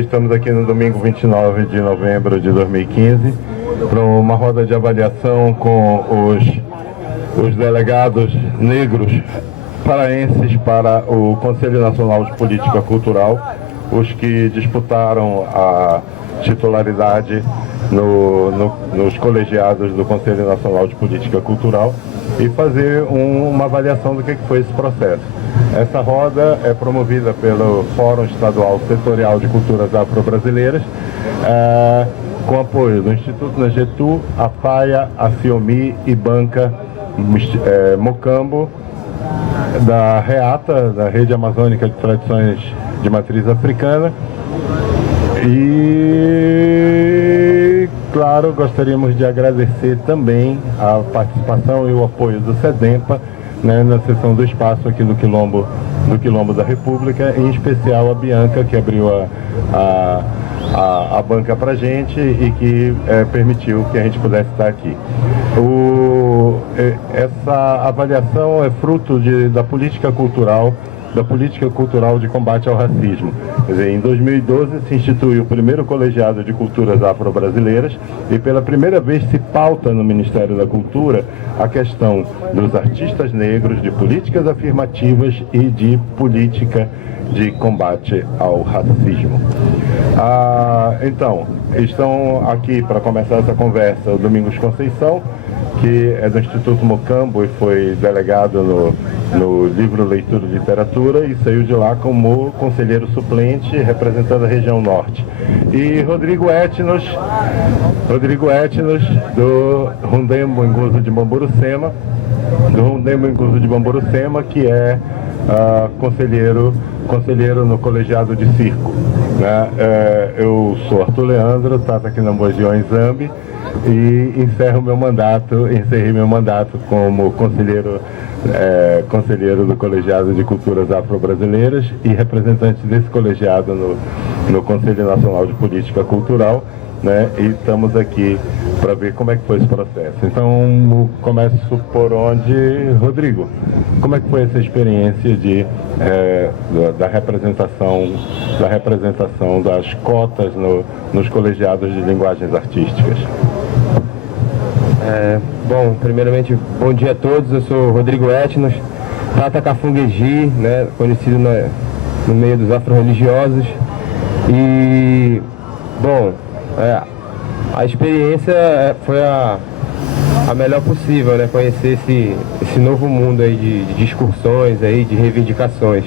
estamos aqui no domingo 29 de novembro de 2015 para uma roda de avaliação com os delegados negros paraenses para o Conselho Nacional de Política Cultural, os que disputaram a titularidade nos colegiados do Conselho Nacional de Política Cultural, e fazer uma avaliação do que foi esse processo. Essa roda é promovida pelo Fórum Estadual Setorial de Culturas Afro-Brasileiras, com apoio do Instituto Nagetu, a FAIA, a FIOMI e Banca Mocambo, da REATA, da Rede Amazônica de Tradições de Matriz Africana. E, claro, gostaríamos de agradecer também a participação e o apoio do SEDEMPA, né, na sessão do espaço aqui do Quilombo da República, em especial a Bianca, que abriu a banca para a gente e que permitiu que a gente pudesse estar aqui. Essa avaliação é fruto da política cultural de combate ao racismo. Quer dizer, em 2012 se instituiu o primeiro colegiado de culturas afro-brasileiras e pela primeira vez se pauta no Ministério da Cultura a questão dos artistas negros, de políticas afirmativas e de política de combate ao racismo. Então, estão aqui para começar essa conversa o Domingos Conceição, que é do Instituto Mocambo e foi delegado no livro Leitura e Literatura e saiu de lá como conselheiro suplente representando a região norte. E Rodrigo Etnos do Rundembo Nguzo de Bamburucema, que é conselheiro no colegiado de circo, né? Eu sou Arthur Leandro, Tata Kinambogion Zambi, e encerrei meu mandato como conselheiro do Colegiado de Culturas Afro-Brasileiras e representante desse colegiado no Conselho Nacional de Política Cultural, né? E estamos aqui para ver como é que foi esse processo. Então, começo por onde, Rodrigo, como é que foi essa experiência da representação das cotas nos colegiados de linguagens artísticas? Bom, primeiramente, bom dia a todos. Eu sou Rodrigo Etnos, Tata Cafungueji, né, conhecido no meio dos afro-religiosos. E, bom, a experiência foi a melhor possível, né? Conhecer esse novo mundo aí de discussões, aí, de reivindicações.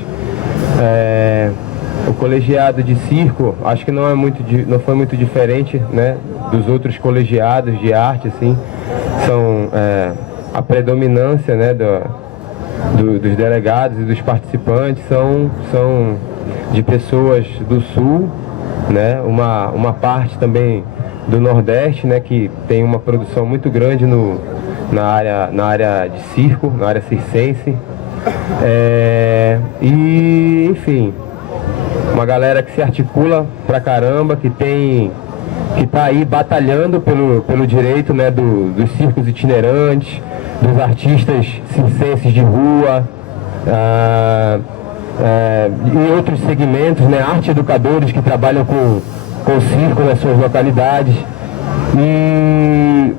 O colegiado de circo, acho que não foi muito diferente, né, dos outros colegiados de arte, assim. São a predominância, né, dos delegados e dos participantes são de pessoas do sul, né, uma parte também do Nordeste, né, que tem uma produção muito grande na área de circo, na área circense. E, enfim, uma galera que se articula pra caramba, que tá aí batalhando pelo direito, né, dos circos itinerantes, dos artistas circenses de rua, e outros segmentos, né, arte-educadores que trabalham com circo nas suas localidades, e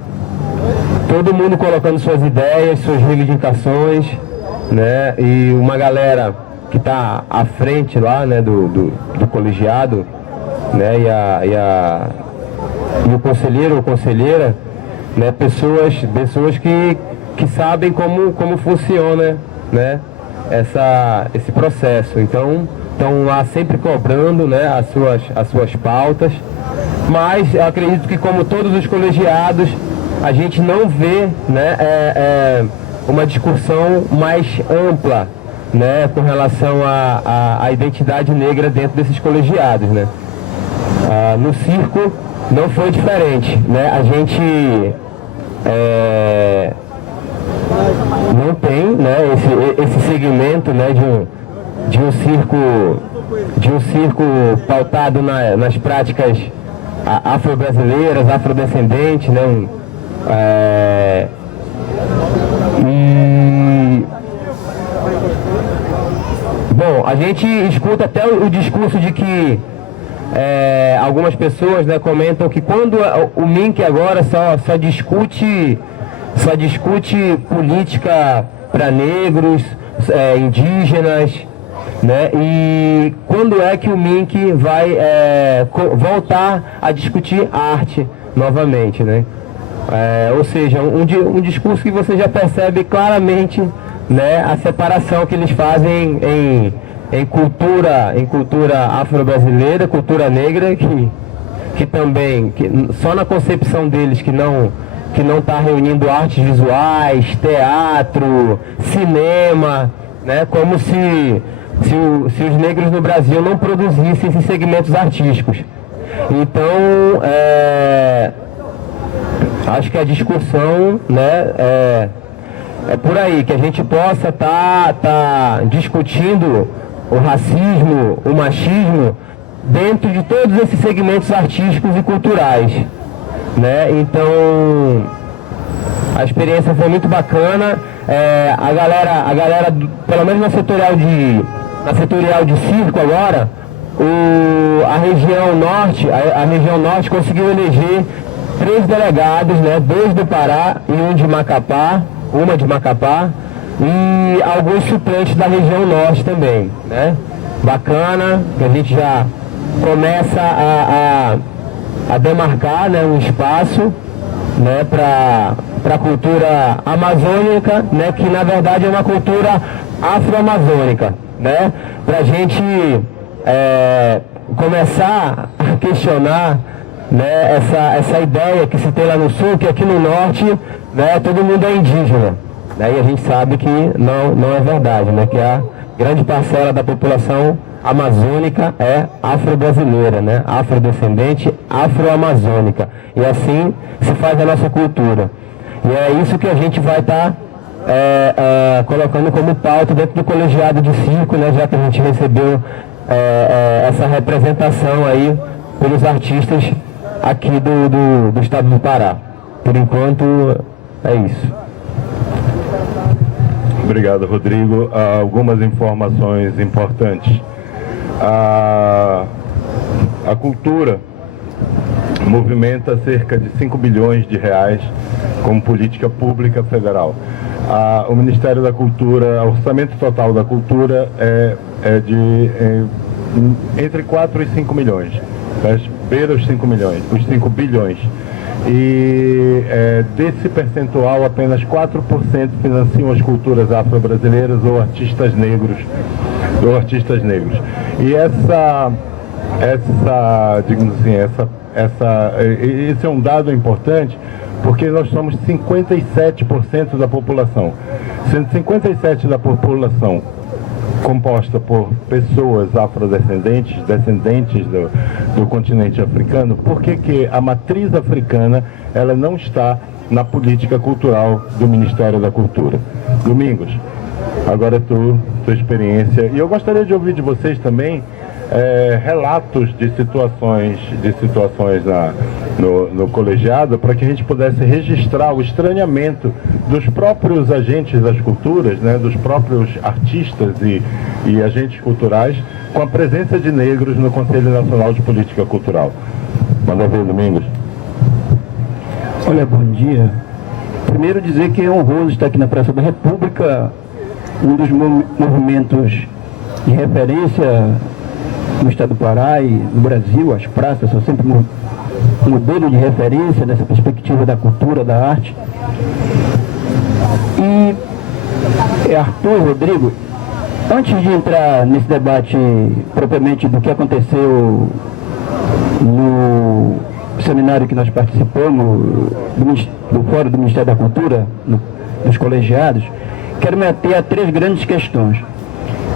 todo mundo colocando suas ideias, suas reivindicações, né, e uma galera que está à frente lá, né, do colegiado, né, e o conselheiro ou conselheira, né, pessoas que sabem como funciona, né, esse processo. Então, estão lá sempre cobrando, né, as suas pautas, mas eu acredito que, como todos os colegiados, a gente não vê, né, uma discussão mais ampla, né, com relação à identidade negra dentro desses colegiados, né. No circo não foi diferente, né, a gente não tem, né, esse segmento, né, de um circo pautado nas práticas afro-brasileiras, afrodescendentes, né, bom, a gente escuta até o discurso de que algumas pessoas, né, comentam que quando o MINC agora só discute política para negros, indígenas, né? E quando é que o MINC vai voltar a discutir arte novamente, né? Ou seja, um discurso que você já percebe claramente, né, a separação que eles fazem em cultura afro-brasileira, cultura negra, que também, só na concepção deles que não está reunindo artes visuais, teatro, cinema, né, como se os negros no Brasil não produzissem esses segmentos artísticos. Então, acho que a discussão, né, é por aí, que a gente possa tá discutindo o racismo, o machismo, dentro de todos esses segmentos artísticos e culturais, né? Então, a experiência foi muito bacana. A galera, pelo menos na setorial de circo agora, a região norte conseguiu eleger 3 delegados, né? 2 do Pará e uma de Macapá, e alguns suplentes da região norte também, né? Bacana, que a gente já começa a demarcar, né, um espaço, né, para a cultura amazônica, né, que na verdade é uma cultura afro-amazônica, né? Para a gente começar a questionar, né, essa ideia que se tem lá no sul, que aqui no norte, né, todo mundo é indígena, né, e a gente sabe que não é verdade, né, que a grande parcela da população amazônica é afro-brasileira, né, afrodescendente, afro-amazônica, e assim se faz a nossa cultura. E é isso que a gente vai estar colocando como pauta dentro do colegiado de circo, né, já que a gente recebeu essa representação aí pelos artistas aqui do estado do Pará. Por enquanto, é isso. Obrigado, Rodrigo. Algumas informações importantes. A cultura movimenta cerca de 5 bilhões de reais como política pública federal. O Ministério da Cultura, o orçamento total da cultura é de entre 4 e 5 milhões, beira os 5 bilhões. E desse percentual, apenas 4% financiam as culturas afro-brasileiras ou artistas negros. E digamos assim, esse é um dado importante, porque nós somos 57% da população. Sendo 57% da população composta por pessoas afrodescendentes, descendentes do continente africano, por que a matriz africana ela não está na política cultural do Ministério da Cultura? Domingos, agora tua experiência, e eu gostaria de ouvir de vocês também relatos de situações no colegiado, para que a gente pudesse registrar o estranhamento dos próprios agentes das culturas, né, dos próprios artistas e agentes culturais, com a presença de negros no Conselho Nacional de Política Cultural. Manda ver, Domingos. Olha, bom dia. Primeiro dizer que é honroso estar aqui na Praça da República, um dos movimentos de referência no estado do Pará e no Brasil. As praças são sempre um modelo de referência nessa perspectiva da cultura, da arte. E Arthur, Rodrigo, antes de entrar nesse debate propriamente do que aconteceu no seminário que nós participamos, do Fórum do Ministério da Cultura, dos colegiados, quero me ater a 3 grandes questões.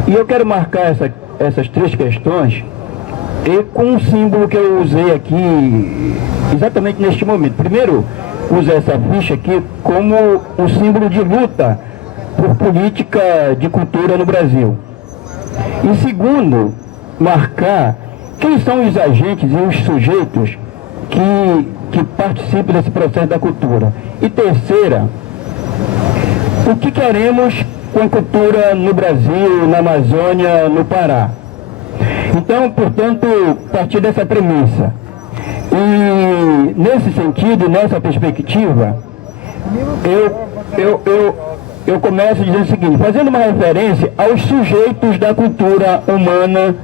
E eu quero marcar essas 3 questões com um símbolo que eu usei aqui exatamente neste momento. Primeiro, usei essa ficha aqui como um símbolo de luta por política de cultura no Brasil. E segundo, marcar quem são os agentes e os sujeitos que participam desse processo da cultura. E terceira, o que queremos com a cultura no Brasil, na Amazônia, no Pará. Então, portanto, partir dessa premissa. E nesse sentido, nessa perspectiva, eu começo dizendo o seguinte, fazendo uma referência aos sujeitos da cultura humana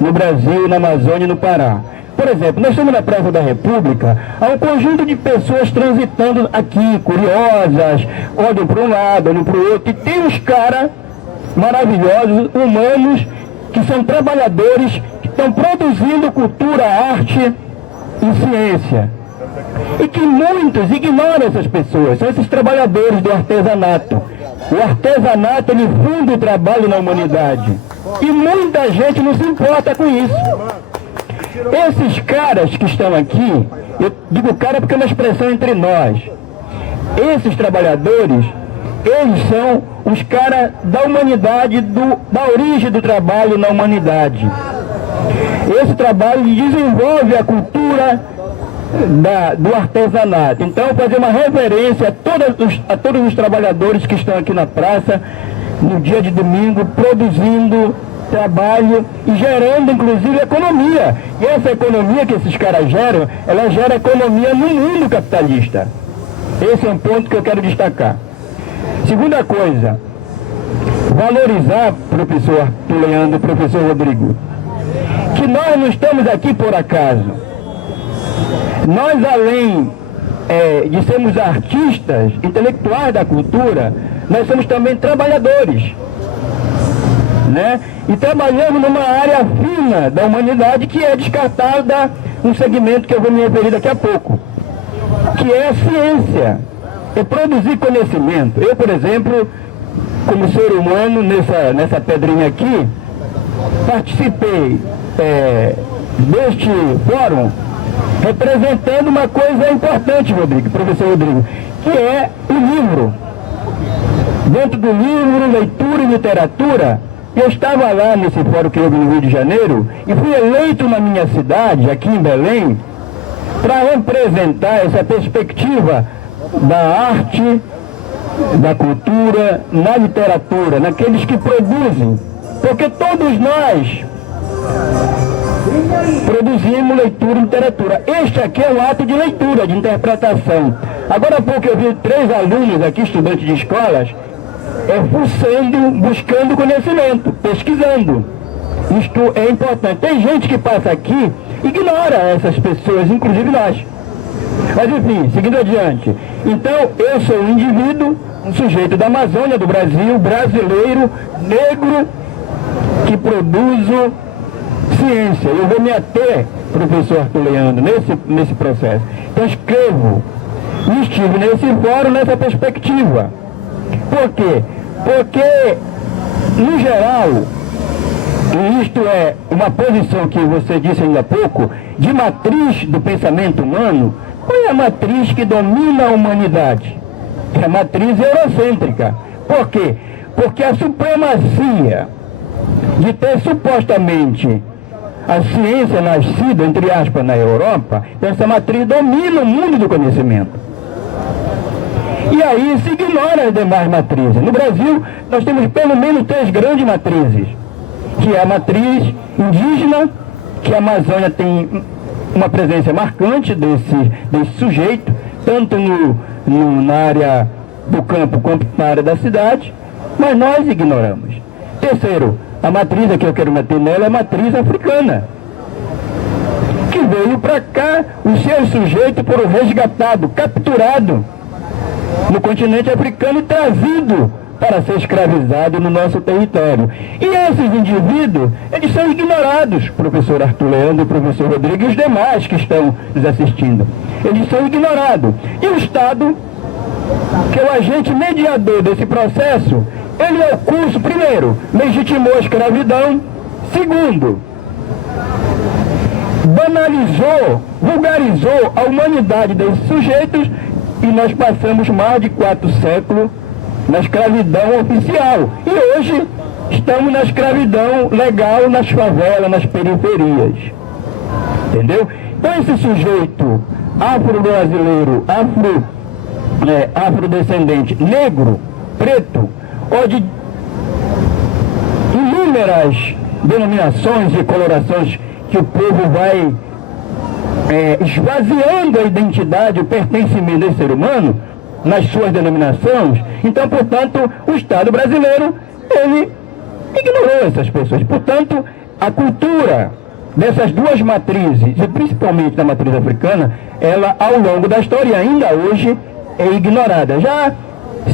no Brasil, na Amazônia e no Pará. Por exemplo, nós estamos na Praça da República, há um conjunto de pessoas transitando aqui, curiosas, olham para um lado, olham para o outro, e tem uns caras maravilhosos, humanos, que são trabalhadores, que estão produzindo cultura, arte e ciência. E que muitos ignoram essas pessoas, são esses trabalhadores do artesanato. O artesanato, ele funda o trabalho na humanidade. E muita gente não se importa com isso. Esses caras que estão aqui, eu digo cara porque é uma expressão entre nós. Esses trabalhadores, eles são os caras da humanidade, da origem do trabalho na humanidade. Esse trabalho desenvolve a cultura do artesanato. Então, fazer uma reverência a todos os trabalhadores que estão aqui na praça, no dia de domingo, produzindo trabalho e gerando, inclusive, economia. E essa economia que esses caras geram, ela gera economia no mundo capitalista. Esse é um ponto que eu quero destacar. Segunda coisa, valorizar, professor Arthur Leandro e professor Rodrigo, que nós não estamos aqui por acaso. Nós, além de sermos artistas, intelectuais da cultura, nós somos também trabalhadores, né? E trabalhamos numa área fina da humanidade que é descartada um segmento que eu vou me referir daqui a pouco, que é a ciência, é produzir conhecimento. Eu, por exemplo, como ser humano, nessa pedrinha aqui, participei deste fórum representando uma coisa importante, Rodrigo, professor Rodrigo, que é o livro. Dentro do livro, leitura e literatura, eu estava lá nesse fórum que houve no Rio de Janeiro e fui eleito na minha cidade, aqui em Belém, para representar essa perspectiva da arte, da cultura, na literatura, naqueles que produzem. Porque todos nós produzimos leitura e literatura. Este aqui é um ato de leitura, de interpretação. Agora há pouco eu vi 3 alunos aqui, estudantes de escolas, fuçando, buscando conhecimento, pesquisando. Isto é importante. Tem gente que passa aqui e ignora essas pessoas, inclusive nós. Mas enfim, seguindo adiante. Então, eu sou um indivíduo, um sujeito da Amazônia, do Brasil, brasileiro, negro, que produzo ciência. Eu vou me ater, professor Arthur Leandro, nesse processo. Então, escrevo e estive nesse fórum, nessa perspectiva. Por quê? Porque, no geral, e isto é uma posição que você disse ainda há pouco, de matriz do pensamento humano, qual é a matriz que domina a humanidade? É a matriz eurocêntrica. Por quê? Porque a supremacia de ter supostamente a ciência nascida, entre aspas, na Europa, essa matriz domina o mundo do conhecimento. E aí se ignora as demais matrizes. No Brasil, nós temos pelo menos 3 grandes matrizes, que é a matriz indígena, que a Amazônia tem uma presença marcante desse sujeito, tanto na área do campo quanto na área da cidade, mas nós ignoramos. Terceiro, a matriz que eu quero meter nela é a matriz africana, que veio para cá, o seu sujeito foram resgatado, capturado no continente africano e trazido para ser escravizado no nosso território. E esses indivíduos, eles são ignorados, professor Arthur Leandro e professor Rodrigo e os demais que estão nos assistindo. Eles são ignorados. E o Estado, que é o agente mediador desse processo, ele é o curso, primeiro, legitimou a escravidão, segundo, banalizou, vulgarizou a humanidade desses sujeitos e nós passamos mais de 4 séculos na escravidão oficial. E hoje estamos na escravidão legal nas favelas, nas periferias. Entendeu? Então esse sujeito afro-brasileiro, afrodescendente, negro, preto, ou de inúmeras denominações e colorações que o povo vai esvaziando a identidade, o pertencimento desse ser humano nas suas denominações. Então, portanto, o Estado brasileiro, ele ignorou essas pessoas. Portanto, a cultura dessas duas matrizes, e principalmente da matriz africana, ela, ao longo da história, ainda hoje, é ignorada. Já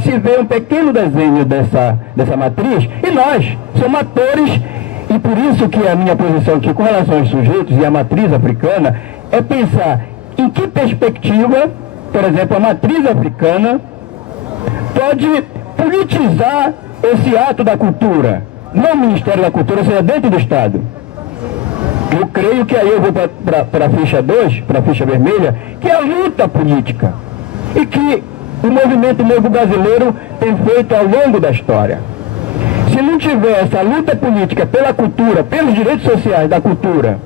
se vê um pequeno desenho dessa matriz, e nós somos atores, e por isso que a minha posição aqui com relação aos sujeitos e a matriz africana é pensar em que perspectiva, por exemplo, a matriz africana pode politizar esse ato da cultura, não o Ministério da Cultura, ou seja, dentro do Estado. Eu creio que aí eu vou para a ficha 2, para a ficha vermelha, que é a luta política, e que o movimento negro brasileiro tem feito ao longo da história. Se não tiver essa luta política pela cultura, pelos direitos sociais da cultura,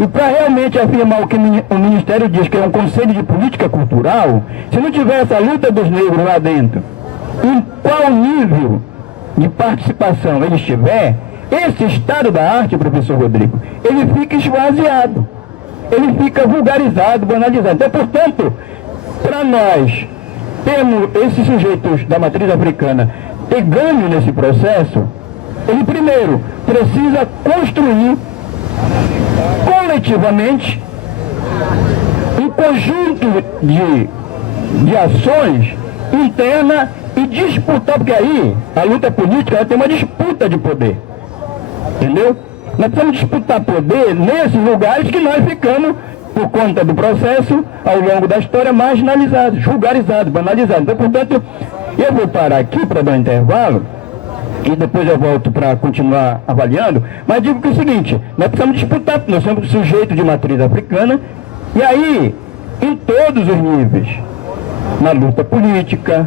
e para realmente afirmar o que o Ministério diz que é um conselho de política cultural, se não tiver essa luta dos negros lá dentro, em qual nível de participação ele estiver, esse estado da arte, professor Rodrigo, ele fica esvaziado, ele fica vulgarizado, banalizado. Então, portanto, para nós termos esses sujeitos da matriz africana ter ganho nesse processo, ele primeiro precisa construir coletivamente um conjunto de ações internas e disputar, porque aí a luta política ela tem uma disputa de poder, entendeu? Nós precisamos disputar poder nesses lugares que nós ficamos, por conta do processo, ao longo da história, marginalizados, vulgarizados, banalizados. Então, portanto, eu vou parar aqui para dar um intervalo e depois eu volto para continuar avaliando, mas digo que é o seguinte, nós precisamos disputar, nós somos sujeitos de matriz africana, e aí, em todos os níveis, na luta política,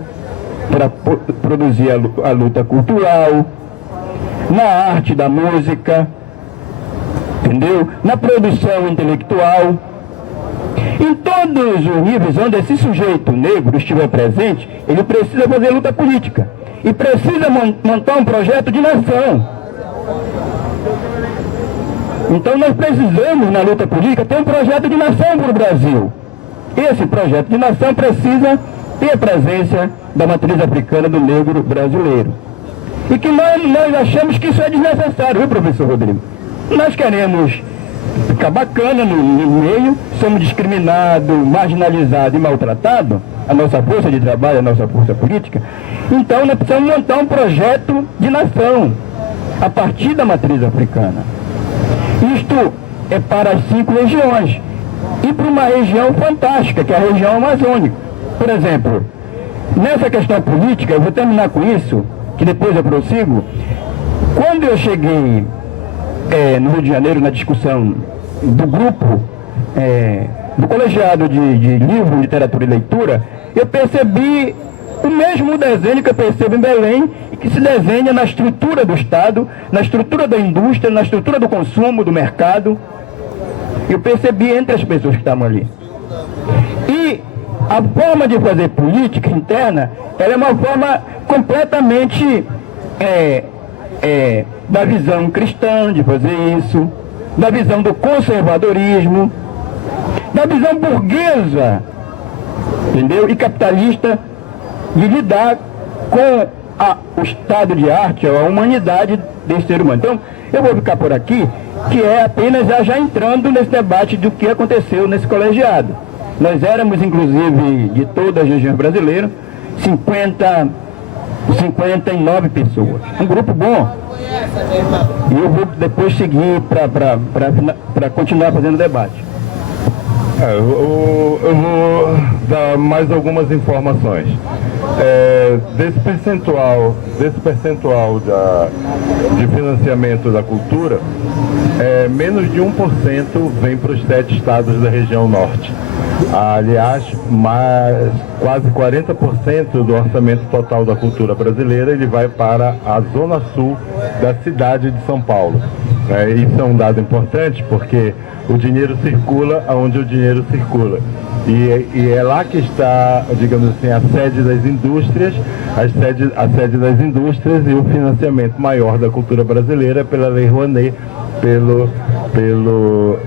para produzir a luta cultural, na arte da música, entendeu? Na produção intelectual, em todos os níveis onde esse sujeito negro estiver presente, ele precisa fazer luta política e precisa montar um projeto de nação. Então nós precisamos, na luta política, ter um projeto de nação para o Brasil. Esse projeto de nação precisa ter a presença da matriz africana do negro brasileiro. E que nós achamos que isso é desnecessário, viu, professor Rodrigo? Nós queremos ficar bacana no meio, somos discriminados, marginalizados e maltratados, a nossa força de trabalho, a nossa força política. Então nós precisamos montar um projeto de nação, a partir da matriz africana. Isto é para as 5 regiões, e para uma região fantástica, que é a região amazônica. Por exemplo, nessa questão política, eu vou terminar com isso, que depois eu prossigo. Quando eu cheguei no Rio de Janeiro, na discussão do grupo, do colegiado de livro, literatura e leitura, eu percebi o mesmo desenho que eu percebo em Belém e que se desenha na estrutura do Estado, na estrutura da indústria, na estrutura do consumo, do mercado. Eu percebi entre as pessoas que estavam ali. E a forma de fazer política interna, ela é uma forma completamente da visão cristã de fazer isso, da visão do conservadorismo, da visão burguesa, entendeu? E capitalista de lidar com o estado de arte, a humanidade desse ser humano. Então, eu vou ficar por aqui, que é apenas já entrando nesse debate do que aconteceu nesse colegiado. Nós éramos, inclusive, de todas as regiões brasileiras, 59 pessoas. Um grupo bom. E eu vou depois seguir para continuar fazendo debate. Eu vou dar mais algumas informações. Desse percentual de financiamento da cultura, menos de 1% vem para os 7 estados da região norte. Aliás, quase 40% do orçamento total da cultura brasileira ele vai para a zona sul da cidade de São Paulo. Isso é um dado importante porque o dinheiro circula aonde o dinheiro circula. E é lá que está, digamos assim, a sede das indústrias, a sede das indústrias e o financiamento maior da cultura brasileira pela Lei Rouanet,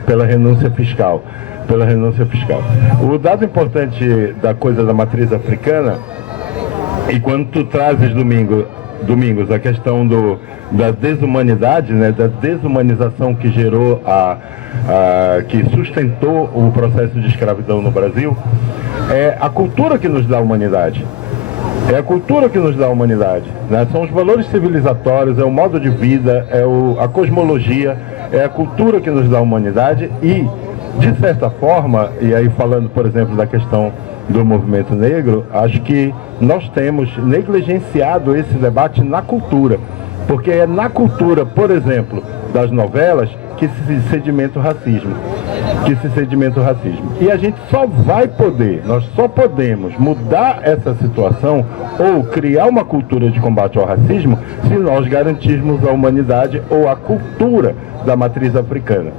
pela renúncia fiscal. O dado importante da coisa da matriz africana, e quando tu trazes Domingos, a questão da desumanidade, né, da desumanização que gerou que sustentou o processo de escravidão no Brasil, é a cultura que nos dá a humanidade. Né? São os valores civilizatórios, é o modo de vida, a cosmologia, é a cultura que nos dá a humanidade e, de certa forma, e aí falando, por exemplo, da questão do movimento negro, acho que nós temos negligenciado esse debate na cultura, porque é na cultura, por exemplo, das novelas, que se sedimenta o racismo. E a gente nós só podemos mudar essa situação ou criar uma cultura de combate ao racismo se nós garantirmos a humanidade ou a cultura da matriz africana.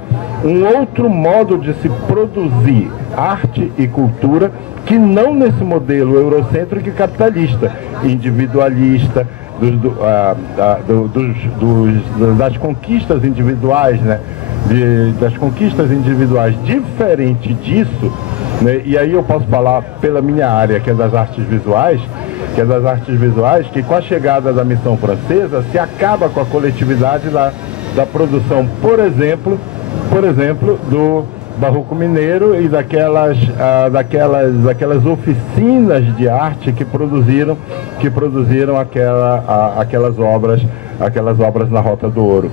Um outro modo de se produzir arte e cultura que não nesse modelo eurocêntrico e capitalista, individualista, das conquistas individuais, né? Das conquistas individuais. Diferente disso, né? E aí eu posso falar pela minha área, que é das artes visuais, que com a chegada da missão francesa se acaba com a coletividade da produção, por exemplo, do Barroco Mineiro e daquelas oficinas de arte que produziram aquelas obras na Rota do Ouro.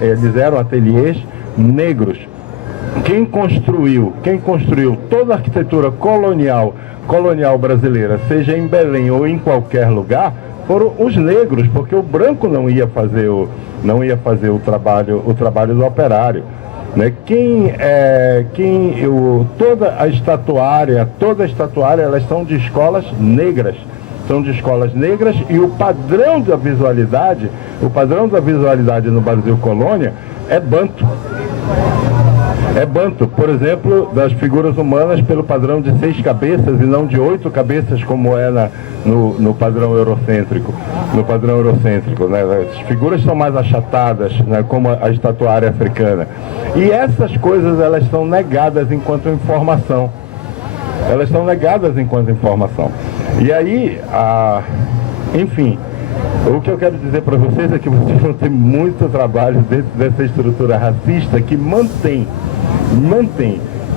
Eles eram ateliês negros. Quem construiu toda a arquitetura colonial brasileira, seja em Belém ou em qualquer lugar, foram os negros, porque o branco não ia fazer o trabalho do operário. Né? Toda a estatuária, elas são de escolas negras. E o padrão da visualidade no Brasil Colônia é banto. Por exemplo, das figuras humanas pelo padrão de 6 cabeças e não de 8 cabeças, como é no padrão eurocêntrico. Né? As figuras são mais achatadas, né? Como a estatuária africana. E essas coisas, elas são negadas enquanto informação. E aí, enfim, o que eu quero dizer para vocês é que vocês vão ter muito trabalho dentro dessa estrutura racista que mantém,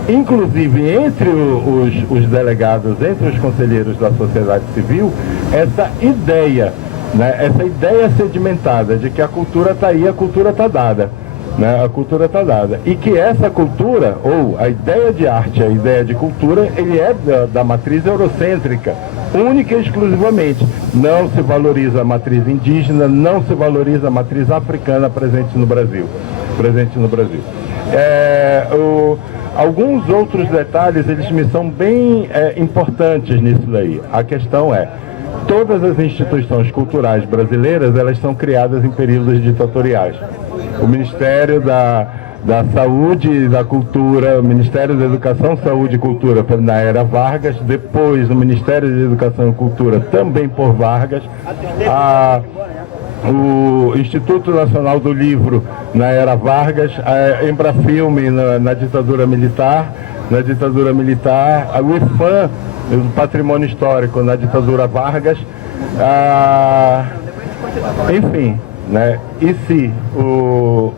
inclusive entre os delegados, entre os conselheiros da sociedade civil, essa ideia, né? Essa ideia sedimentada de que a cultura está aí, a cultura está dada. Né? A cultura está dada. E que essa cultura, ou a ideia de arte, a ideia de cultura, ele é da matriz eurocêntrica, única e exclusivamente. Não se valoriza a matriz indígena, não se valoriza a matriz africana presente no Brasil. Alguns outros detalhes, eles me são bem importantes nisso daí. A questão é, todas as instituições culturais brasileiras, elas são criadas em períodos ditatoriais. O Ministério da Saúde e da Cultura, o Ministério da Educação, Saúde e Cultura na era Vargas, depois o Ministério da Educação e Cultura também por Vargas, o Instituto Nacional do Livro na era Vargas, a Embrafilme na ditadura militar, o IFAM, o Patrimônio Histórico na ditadura Vargas, enfim, né? E se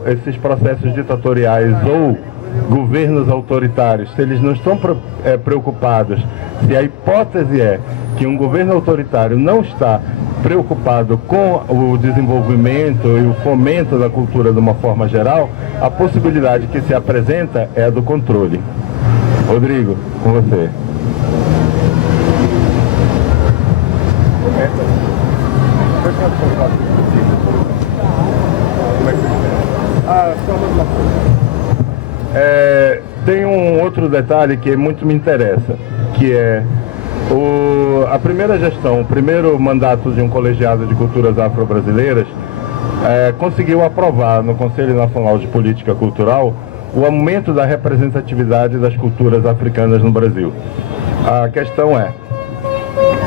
esses processos ditatoriais ou governos autoritários, se eles não estão preocupados, se a hipótese é que um governo autoritário não está preocupado com o desenvolvimento e o fomento da cultura de uma forma geral, a possibilidade que se apresenta é a do controle. Rodrigo, com você. Tem um outro detalhe que muito me interessa, que é a primeira gestão, o primeiro mandato de um colegiado de culturas afro-brasileiras conseguiu aprovar no Conselho Nacional de Política Cultural o aumento da representatividade das culturas africanas no Brasil. A questão é,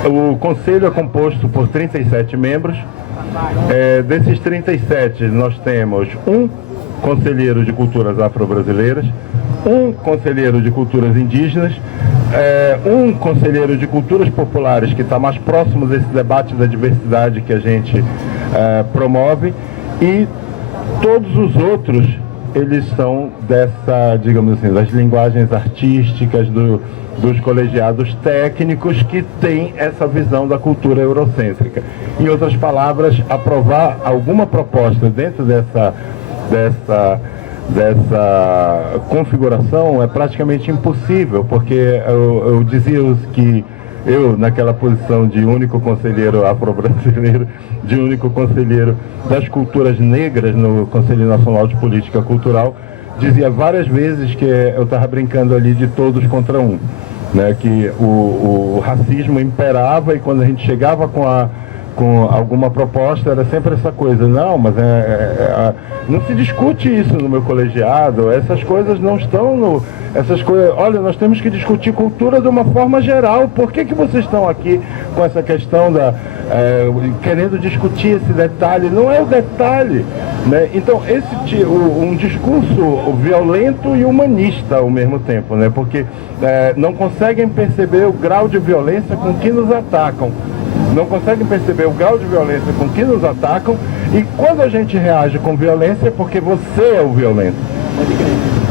o Conselho é composto por 37 membros. Desses 37, nós temos um conselheiro de culturas afro-brasileiras, um conselheiro de culturas indígenas, um conselheiro de culturas populares, que está mais próximo desse debate da diversidade que a gente promove, e todos os outros, eles são dessa, digamos assim, das linguagens artísticas, dos colegiados técnicos que têm essa visão da cultura eurocêntrica. Em outras palavras, aprovar alguma proposta dentro dessa configuração é praticamente impossível, porque eu dizia que eu, naquela posição de único conselheiro afro-brasileiro, de único conselheiro das culturas negras no Conselho Nacional de Política Cultural, dizia várias vezes que eu estava brincando ali de todos contra um, né? Que o racismo imperava, e quando a gente chegava com alguma proposta era sempre essa coisa: não, mas não se discute isso no meu colegiado, essas coisas não estão essas coisas, olha, nós temos que discutir cultura de uma forma geral. Por que vocês estão aqui com essa questão querendo discutir esse detalhe? Não é o detalhe, né? Então, um discurso violento e humanista ao mesmo tempo, né? Porque não conseguem perceber o grau de violência com que nos atacam. Não conseguem perceber o grau de violência com que nos atacam, e quando a gente reage com violência é porque você é o violento.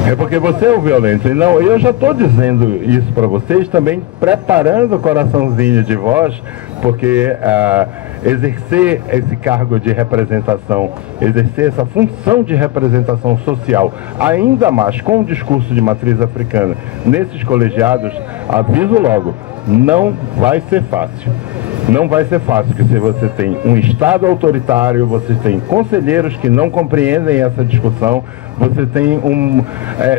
É porque você é o violento. E não, eu já estou dizendo isso para vocês também, preparando o coraçãozinho de voz, porque exercer esse cargo de representação, exercer essa função de representação social, ainda mais com um discurso de matriz africana nesses colegiados, aviso logo, não vai ser fácil. Não vai ser fácil, porque se você tem um Estado autoritário, você tem conselheiros que não compreendem essa discussão, você tem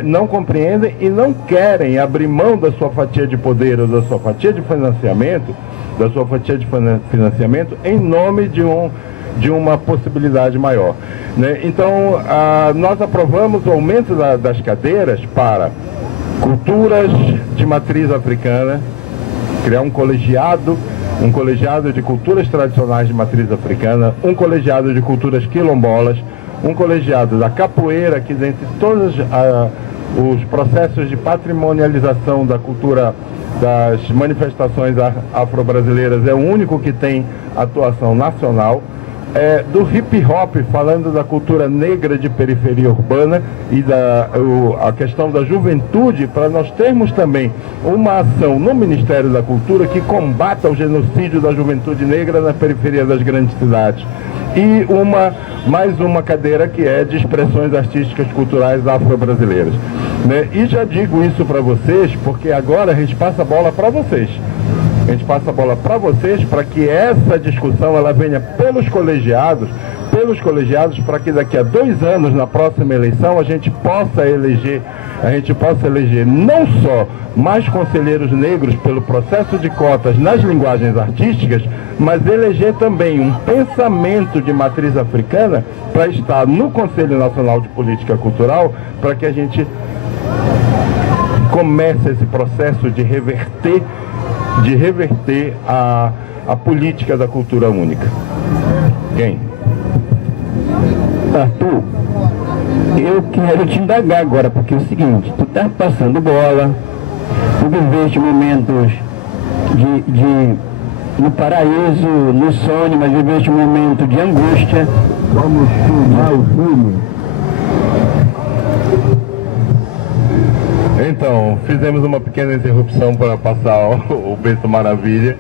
não compreendem e não querem abrir mão da sua fatia de poder ou da sua fatia de financiamento, em nome de uma possibilidade maior, né? Então, nós aprovamos o aumento das cadeiras para culturas de matriz africana, criar um colegiado de culturas tradicionais de matriz africana, um colegiado de culturas quilombolas, um colegiado da capoeira, que dentre todos os processos de patrimonialização da cultura das manifestações afro-brasileiras é o único que tem atuação nacional, do hip hop, falando da cultura negra de periferia urbana e a questão da juventude, para nós termos também uma ação no Ministério da Cultura que combata o genocídio da juventude negra na periferia das grandes cidades. E mais uma cadeira que é de expressões artísticas culturais afro-brasileiras, né? E já digo isso para vocês, porque agora a gente passa a bola para vocês. A gente passa a bola para vocês, para que essa discussão ela venha pelos colegiados, para que daqui a 2 anos, na próxima eleição, a gente possa eleger não só mais conselheiros negros pelo processo de cotas nas linguagens artísticas, mas eleger também um pensamento de matriz africana para estar no Conselho Nacional de Política Cultural, para que a gente comece esse processo de reverter a política da cultura única. Quem? Arthur, eu quero te indagar agora, porque é o seguinte, tu tá passando bola, tu viveste momentos no paraíso, no sonho, mas viveste um momento de angústia. Vamos filmar o filme. Então, fizemos uma pequena interrupção para passar o Bento Maravilha,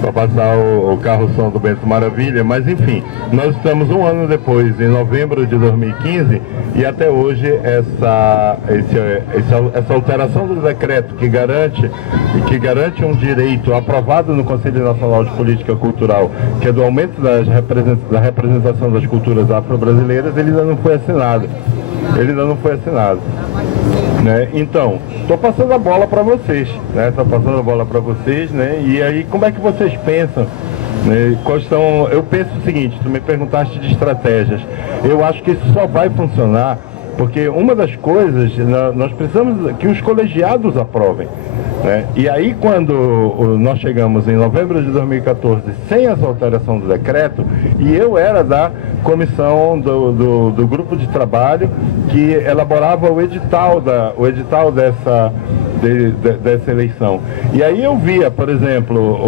para passar o carro-som do Bento Maravilha, mas enfim, nós estamos 1 ano depois, em novembro de 2015, e até hoje essa alteração do decreto que garante um direito aprovado no Conselho Nacional de Política Cultural, que é do aumento da representação das culturas afro-brasileiras, ele ainda não foi assinado. Né? Então, estou passando a bola para vocês, né? E aí, como é que vocês pensam né? Eu penso o seguinte, tu me perguntaste de estratégias, eu acho que isso só vai funcionar porque uma das coisas, nós precisamos que os colegiados aprovem, né? E aí quando nós chegamos em novembro de 2014 sem essa alteração do decreto, e eu era da comissão do grupo de trabalho que elaborava o edital dessa eleição. E aí eu via, por exemplo,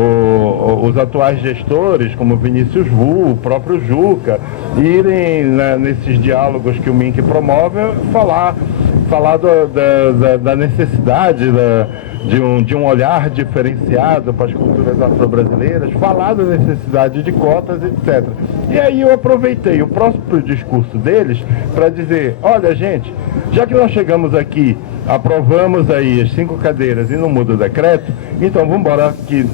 os atuais gestores, como Vinícius Vu, o próprio Juca, irem nesses diálogos que o MINC promove, falar da necessidade de um olhar diferenciado para as culturas afro-brasileiras, falar da necessidade de cotas, etc. E aí eu aproveitei o próprio discurso deles para dizer, olha gente, já que nós chegamos aqui, aprovamos aí as 5 cadeiras e não muda o decreto, então vamos embora que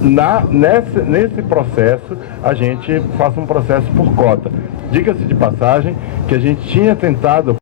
nesse processo a gente faça um processo por cota. Diga-se de passagem que a gente tinha tentado